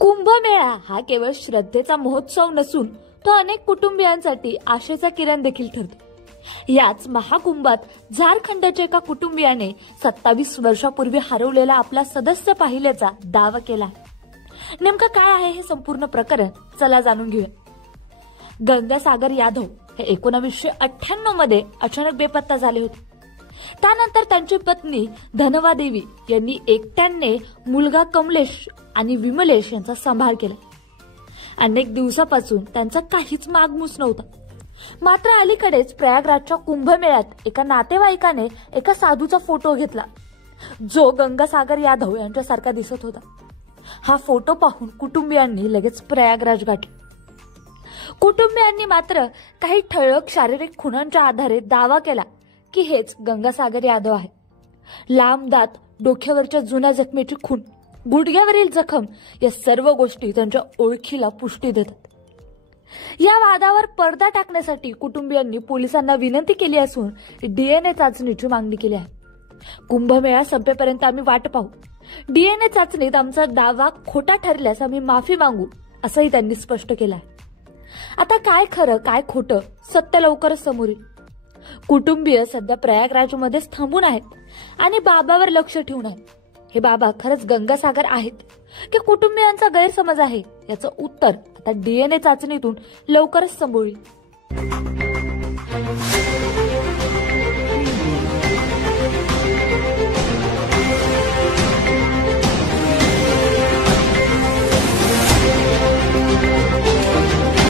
कुंभमेळा हा केवळ श्रद्धेचा महोत्सव नसून तो अनेक कुटुंबियांसाठी आशेचा किरण देखील ठरतो। याच महाकुंभात झारखंडच्या एका कुटुंबियाने 27 वर्षापूर्वी हरवलेला आपला सदस्य पाहिल्याचा दावा केला। नेमकं काय आहे हे संपूर्ण प्रकरण, चला जाणून घेऊया। गंगासागर यादव हे 1998 मध्ये अचानक बेपत्ता झाले होते। त्यानंतर त्यांची पत्नी धनवा देवी यांनी एकट्याने मुलगा कमलेश आणि विमलेश यांचा सांभाळ केला। अनेक दिवसापासून त्यांचा काहीच मागमूस नव्हता। मात्र अलीकडेच प्रयागराजच्या कुंभमेळ्यात एका नातेवाईकाने एका साधूचा फोटो घेतला जो गंगासागर यादव यांच्यासारखा दिसत होता। हा फोटो पाहून कुटुंबियांनी लगेच प्रयागराज गाठले। कुटुंबियांनी मात्र काही ठळक शारीरिक खुणांच्या आधारे दावा केला की हेच गंगासागर यादव आहे। लांब दात, डोक्यावरच्या जुन्या जखमेची खूण, गुडघ्यावरील जखम या सर्व गोष्टी त्यांच्या ओळखीला पुष्टी देतात। या वादावर पडदा टाकण्यासाठी कुटुंबियांनी पोलिसांना विनंती केली असून डीएनए चाचणीची मागणी केली आहे। कुंभमेळा संपेपर्यंत आम्ही वाट पाहू। डीएनए चाचणीत आमचा दावा खोटा ठरल्यास आम्ही माफी मागू, असंही त्यांनी स्पष्ट केलं आहे। आता काय खरं काय खोटं, सत्य लवकरच समोर येईल। कुटुंबीय सध्या प्रयागराजमध्येच थांबून आहेत आणि बाबावर लक्ष ठेवून आहेत। हे बाबा खरंच गंगासागर आहेत की कुटुंबियांचा गैरसमज आहे, याचं उत्तर आता डीएनए चाचणीतून लवकरच समोर येईल।